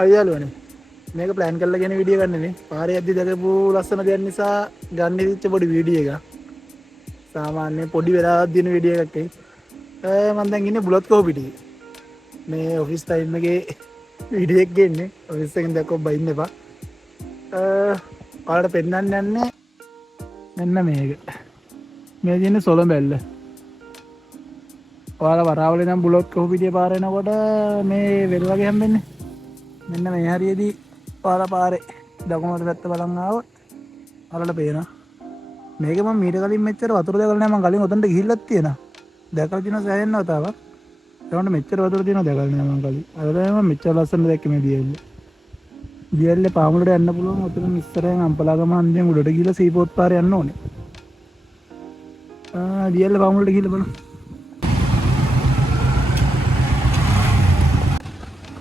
අයියාලුවනේ මේක ප්ලෑන් කරලා ගෙන වීඩියෝ ගන්නනේ. පාරේ යද්දි දැකපු ලස්සන දෙයක් නිසා ගන්න ඉච්ච පොඩි වීඩියෝ එකක්. සාමාන්‍ය පොඩි වෙලාවක් දින වීඩියෝ එකක් එයි. මම දැන් ඉන්නේ බුලත් කෝපිටියේ. මේ ඔෆිස් ටයිම් එකේ වීඩියෝ එක ගන්නේ. ඔෆිස් එකෙන් දැක්කොත් බයින්න එපා. ඔයාලට පෙන්නන්න යන්නේ මෙන්න මේක. මේ තියෙන්නේ සොළඹැල්ල. ඔයාලා වරාවලේ නම් බුලත් කෝපිටියේ පාර යනකොට මේ වෙල් වගේ හම්බෙන්නේ. මෙන්න මේ හරියේදී ඔයාලා පාරේ දකුණට පැත්ත බලන් ආවොත් ඔයාලට පේනවා. මේක මම මීට කලින් මෙච්චර වතුර දැකලා නැහැ. මම කලින් උතන්ට ගිහිල්ලත් තියෙනවා. දැකලා තියෙනවා සෑහෙන වතාවක්. ඒකට මෙච්චර වතුර තියෙනවා දැකලා නැහැ මම කලින්. අද තමයි මම මෙච්චර ලස්සන දැක්කේ මේ දියෙල්ල. දියෙල්ලේ පාමුලට යන්න පුළුවන්. උතන ඉස්සරහෙන් අම්පලාගම හන්දියෙන් උඩට ගිහලා සීපෝත් පාරේ යන්න ඕනේ. දියෙල්ල පාමුලට ගිහලා බලන්න.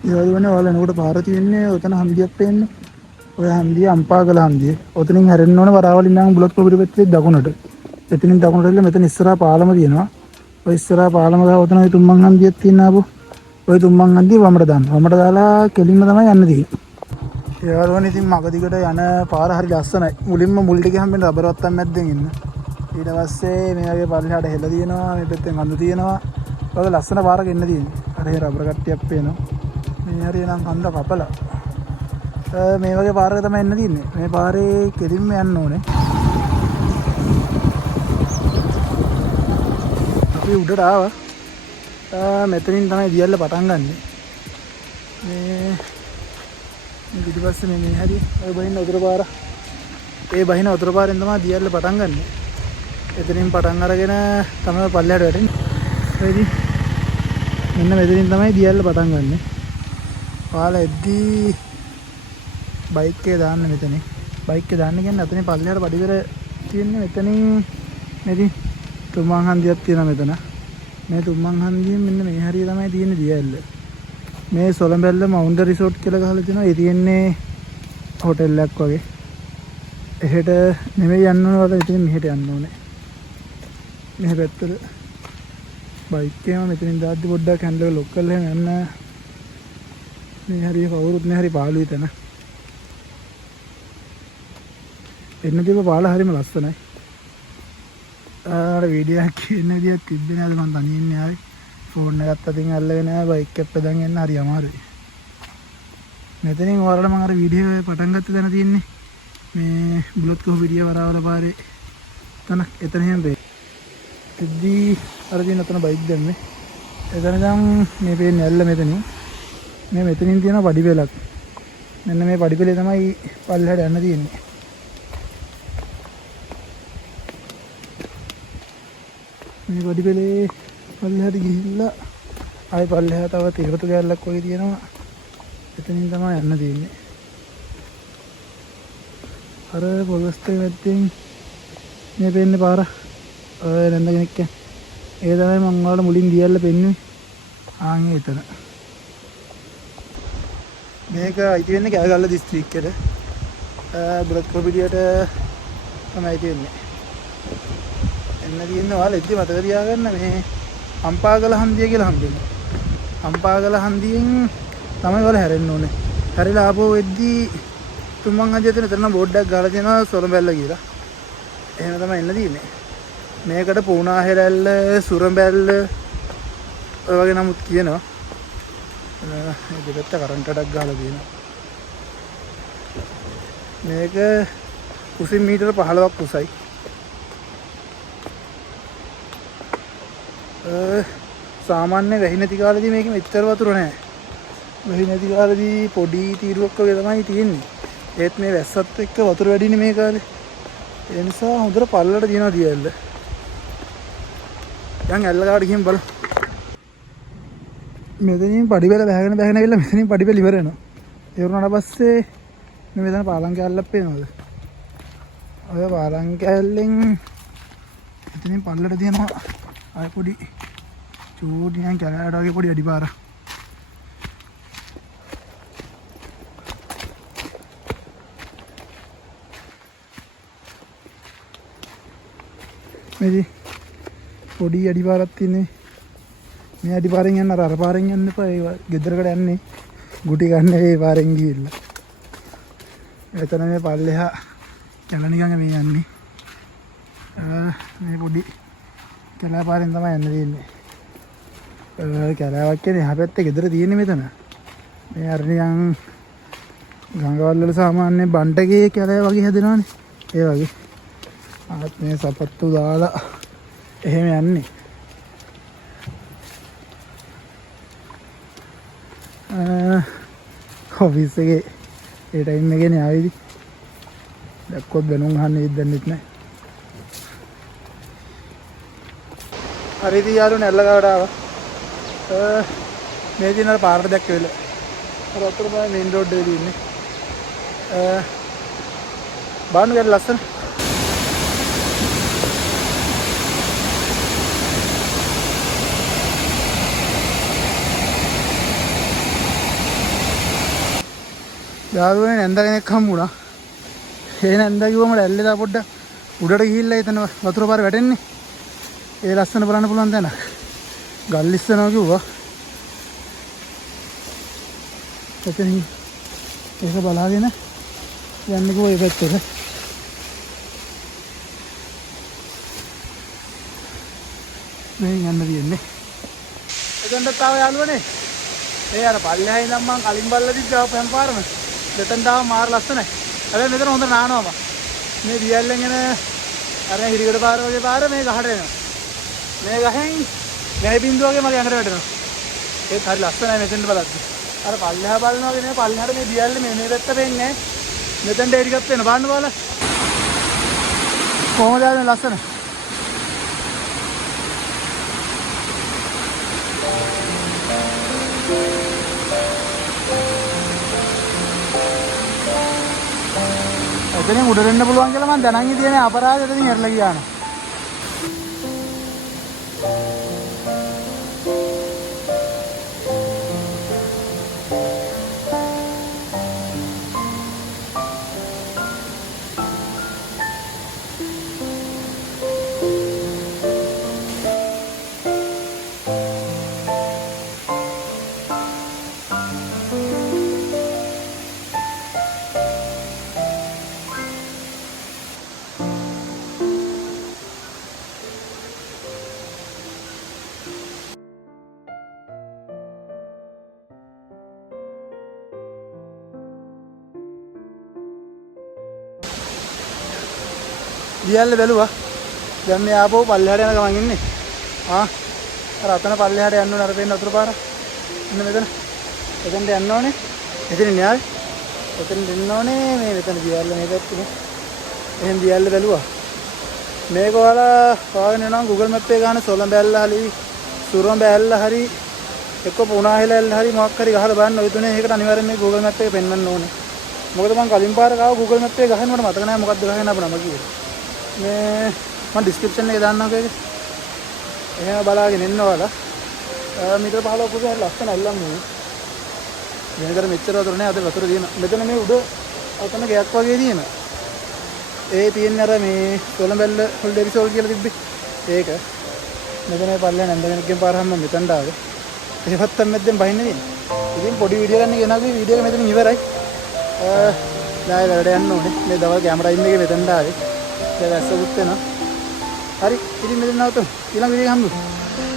ඒවලුවනේ ඔයාලා එනකොට පාර තියෙන්නේ උතන හන්දියක් පේන්නේ. ඔය හන්දිය අම්පාගල හන්දිය. ඔතනින් හැරෙන්න ඕනේ වරාවලින් නම් බුලත් කෝපිටිය පැත්තේ දකුණට. එතනින් දකුණට ගිහලා මෙතන ඉස්සරහා පාලම තියෙනවා. ඔය ඉස්සරහා පාලම ගාව ඔතන ওই තුම්මන් හන්දියක් තියෙනවා අපෝ. ඔය තුම්මන් හන්දිය වමට දාන්න. වමට දාලා කෙලින්ම තමයි යන්න තියෙන්නේ. ඒවලුවනේ ඉතින් මග දිගට යන පාර හරි ලස්සනයි. මුලින්ම මුල් ටික හැම්බෙන්න රබර් වත්තම් මැද්දෙන් ඉන්න. ඊට පස්සේ මේ වගේ පල්ලෙහාට හෙල තියෙනවා. මේ පැත්තෙන් අඳු තියෙනවා. ඔය ලස්සන පාරක එන්න තියෙන්නේ. අර ඒ රබර් කට්ටියක් පේනවා. මේ හරිය නම් කන්ද කපලා මේ වගේ පාරක තමයි එන්න තියෙන්නේ. මේ පාරේ කෙලින්ම යන්න ඕනේ. අපි උඩට ආවා. මෙතනින් තමයි දියල්ල පටන් ගන්නෙ. මේ පිටිපස්සේ මේ හරිය ඔය බහින්න උතුර පාර. ඒ බහින උතුර පාරෙන් තමයි දියල්ල පටන් ගන්නෙ. එතනින් පටන් අරගෙන තමයි පල්ලෙහාට වැටෙන්නේ. එයිදි මෙන්න මෙතනින් තමයි දියල්ල පටන් ගන්නෙ. ඔයාලා එද්දී බයික් එක දාන්න මෙතන. බයික් එක දාන්න කියන්නේ අතනේ පල්ලෙහාට පඩිකර තියෙන්නේ මෙතනින් මෙදි තුම්මන් හන්දියක් තියෙනවා මෙතන. මේ තුම්මන් හන්දියෙන් මෙන්න මේ හරිය තමයි තියෙන්නේ දියැල්ල. මේ සොළඹැල්ල මවුන්ට් රිසෝට් කියලා ගහලා තියෙනවා. ඒ තියෙන්නේ හෝටල් එකක් වගේ. එහෙට නෙමෙයි යන්න ඕනේ වල ඉතින් මෙහෙට යන්න ඕනේ. මෙහෙ පැත්තට බයික් එකම මෙතනින් දාද්දි පොඩ්ඩක් හැන්ඩල් එක ලොක් කරලා යන්න. මේ හරිය කවුරුත් නෑ හරි පාළුයි තැන. එන්න තිබ්බ පාල හරිම ලස්සනයි. අර වීඩියෝ එකක් ඉන්න විදියක් තිබ්බේ නේද මම තනියෙන් ආවේ. ෆෝන් එකත් අතින් අල්ලගෙන ආවා බයික් එක පෙදන් යන්න හරි අමාරුයි. මෙතනින් ඔයාලට මම අර වීඩියෝ එක පටන් ගත්ත තැන තියෙන්නේ මේ බුලත් කෝපිටිය වරාවල පාරේ තන එතන හැම බේ. එද්දී අර දින අතන බයික් දැම්මේ. එතන නම් මේ පේන්නේ ඇල්ල මෙතනින්. මේ මෙතනින් තියෙන පඩිපෙලක්. මෙන්න මේ පඩිපෙලේ තමයි පල්ලෙහාට යන්න තියෙන්නේ. මේ පඩිපෙලේ පල්ලෙහාට ගිහිල්ලා ආයි පල්ලෙහා තව තීරතු ගැලක් වගේ තියෙනවා. එතනින් තමයි යන්න තියෙන්නේ. අර පොලස්තේ මැද්දෙන් මේ පේන්නේ පාර. ඔය නැන්ද කෙනෙක්. ඒ තමයි මම ඔයාලට මුලින් දියල්ල පෙන්නුවේ. ආන් එතන. මේක අයිති වෙන්නේ කෑගල්ල දිස්ත්‍රික්කයට. බුලත් කෝපිටියට තමයි තියෙන්නේ. එන්න තියෙන්නේ ඔයාලා ඉතින් මතක තියාගන්න මේ අම්පාගල හන්දිය කියලා හම්බෙන්නේ. අම්පාගල හන්දියෙන් තමයි ඔයාලා හැරෙන්න ඕනේ. හැරිලා ආපහු වෙද්දී තුම්මන් හන්දිය තියෙන එතන බෝඩ් එකක් ගාලා තියෙනවා සොළඹැල්ල කියලා. එහෙම තමයි එන්න තියෙන්නේ. මේකට පුණාහෙරැල්ල, සුරඹැල්ල ඔය වගේ නමුත් කියනවා. මේ දෙපැත්ත කරන්ට් එකක් ගහලා තියෙනවා. මේක කුසින් මීටර 15ක් උසයි. සාමාන්‍ය වැහි නැති කාලෙදී මේක මෙච්චර වතුර නැහැ. වැහි නැති කාලෙදී පොඩි තීරුවක් වගේ තමයි තියෙන්නේ. ඒත් මේ වැස්සත් එක්ක වතුර වැඩිනේ මේ කාලේ. ඒ නිසා හොඳට පල්ලට දිනවා දියැල්ල. දැන් ඇල්ල ගාවට ගිහින් බලමු. මෙතනින් පඩිපෙළ බහගෙන ඇවිල්ලා මෙතනින් පඩිපෙළ ඉවර වෙනවා. ඒ වුණාට පස්සේ මේ මෙතන පාලම් කැලලක් පේනවද? ඔය පාලම් කැලෙන් එතනින් පල්ලට තියෙනවා ආය පොඩි චූටි නිකන් කැලෑවට වගේ පොඩි අඩිපාරක්. මේදී පොඩි අඩිපාරක් තියෙන්නේ. මේ අඩිපාරෙන් යන්න අර පාරෙන් යන්න එපා. ඒ ගෙදරකට යන්නේ. ගුටි ගන්න ඒ පාරෙන් ගිහිල්ලා. එතන මේ පල්ලෙහා කැල නිකන් මේ යන්නේ. මේ පොඩි කැලෑ පාරෙන් තමයි යන්න තියෙන්නේ. කැලෑවක් කියන්නේ එහා පැත්තේ ගෙදර තියෙන්නේ මෙතන. මේ අර නිකන් ගංගාවල් වල සාමාන්‍ය බණ්ඩගේ කැලෑ වගේ හැදෙනවනේ. ඒ වගේ. ආත් මේ සපත්තු දාලා එහෙම යන්නේ. ඔෆිස් එකේ ඒ ටයිම් එකේනේ ආවේදි. දැක්කොත් බැනුම් අහන්න ඉද්දන්නෙත් නැහැ. හරිද යාළුවනේ ඇල්ලගාවට ආවා. මේ දින අර පාරට දැක්ක වෙල. අර අතර තමයි මේන් රෝඩ් එකේ ඉන්නේ. බාන්න ගියලා ලස්සන. යාළුවනේ නැන්ද කෙනෙක් හම්බුණා. ඒ නැන්ද කිව්වම ඇල්ලේලා පොඩ්ඩක් උඩට ගිහිල්ලා එතන වතුර පාර වැටෙන්නේ. ඒ ලස්සන බලන්න පුළුවන් තැන. ගල් ඉස්සනවා කිව්වා. එතන ඒක බලාගෙන යන්න කිව්වා ඒ පැත්තට. මේ යන්න තියෙන්නේ. එතනට තාම යාළුවනේ. ඒ අර පල්ලෙහා ඉඳන් මං කලින් බල්ලා දිග්ගා පෑම් පාරම. මෙතන තාම මාර ලස්සනයි. හැබැයි මෙතන හොඳ නානවා. මේ දියල්ලෙන් එන අර හිරිගඩ පාර වගේ පාර මේ ගහට එනවා. මේ ගහෙන් වැහි බින්දුව වගේ මගේ ඇඟට වැටෙනවා. ඒත් හරි ලස්සනයි මෙතෙන්ට බලද්දි. අර පල්ලෙහා බලනවා වගේ නේ පල්ලෙහාට මේ දියල්ලේ මේ පැත්ත පෙන්නේ. මෙතෙන්ට ඒ ටිකක් වෙන බලන්න බලන්න. කොහොමද ආවේ ලස්සන? එතනින් උඩ වෙන්න පුළුවන් කියලා මම දැනන් හිටියේ අපරාධ එතනින් එරලා ගියා නේ. දියල්ල බැලුවා. දැන් මේ ආපහු පල්ලෙහාට යන ගමන් ඉන්නේ. අර අතන පල්ලෙහාට යන්න ඕනේ අර පේන වතුර පාර. ඉන්න මෙතන. එතනට යන්න ඕනේ. එතන න්යාය. එතන දෙන්න ඕනේ මේ මෙතන දියල්ල මේ පැත්තේ. එහෙන් දියල්ල බැලුවා. මේක ඔයාලා හොයාගෙන යනවා Google Map එකේ ගන්න සොලම් බැල්ල හරි සුරම් බැල්ල හරි එක්ක පුණාහෙලල්ල හරි මොකක් හරි ගහලා බලන්න. ඔය තුනේ ඒකට අනිවාර්යෙන් මේ Google Map එකේ පෙන්වන්න ඕනේ. මොකද මම කලින් පාර ගාව Google Map එකේ ගහන්න මට මතක නැහැ මොකක්ද ගහගෙන අපේ නම කිව්වේ. මේ මම ඩිස්ක්‍රිප්ෂන් එකේ දාන්නම්කෝ ඒක. එහෙම බලාගෙන ඉන්න ඔයාලා. මීටර 15ක් පුදුම ලස්සන අල්ලම් නේ. මේකට මෙච්චර වතුර නෑ අද වතුර දින. මෙතන මේ උඩ අතන ගයක් වගේ තියෙන. ඒ තියෙන්නේ අර මේ කොළඹැල්ල හොල්ඩ් එපිසෝඩ් කියලා තිබ්බේ. ඒක. මෙතන පල්ලෙන් නැන්ද කෙනෙක්ගෙන් පාර හැම මෙතනට ආවේ. ඒවත් මැද්දෙන් බහින්න තියෙන්නේ. ඉතින් පොඩි වීඩියෝ ගන්න ගෙනාවේ වීඩියෝ එක මෙතන ඉවරයි. ඩායි වැඩ යන්න ඕනේ. මේ දවල් කැමරා ඉන්න එකේ මෙතනට ආවේ. දැන් ඇස්සුත් වෙනවා. හරි. ඉතින් මෙතන නවතුමු. ඊළඟ වීඩියෝ එක හම්බෙමු.